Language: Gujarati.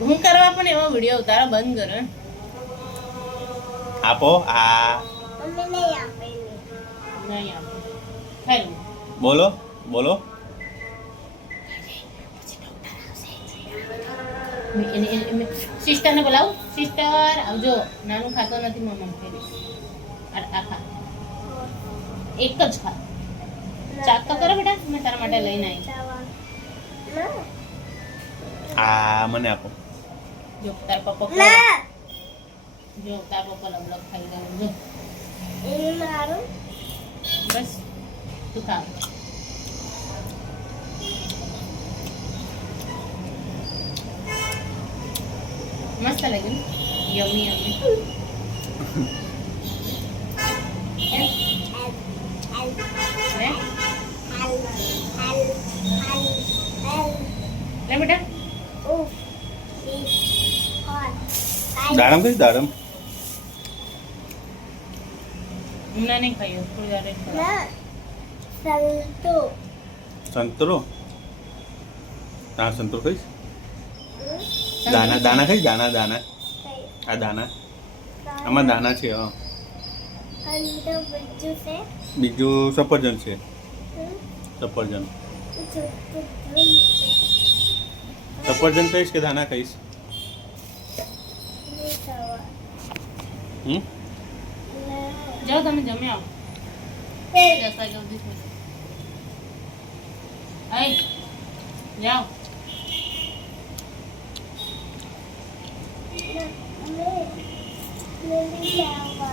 હું કરવા પણ એવો વિડિયો ઉતારો બંધ કરો. આપો આ મમ્મી નહીં આપેલી. નહીં આપો. ખાઈ લો. બોલો બોલો. સિસ્ટરને બોલાવું. સિસ્ટર આવજો. નાનું ખાતો નથી મમ્મા ફેરી. આ ખા. એક જ ખા. ચાક તો કરો બેટા. મેં તારા માટે લઈને આવી. આ મને આપો. જો તાર પપ્પા ના જો તાર પપ્પા લગલગ ખાઈ ગયું જો. એ મારું બસ તું ખા. મસ્ત લાગ્યું ને? યમી યમી. લે લે બેટા. દાડમ કઈ દાડમ હમણાં નહીં ખાયો થોડી વાર રહીને ખાઓ. સંતરો હા સંતરો કઈશ દાના દાના કઈ દાના દાના આ દાના આમાં દાના છે હા બીજું સફરજન છે સફરજન સફરજન કહીશ કે દાના કહીશ હમ જાઓ તમે જમી આવો. 10 વાગ્યા સુધી થઈ જાય. આય જાઓ. Mama,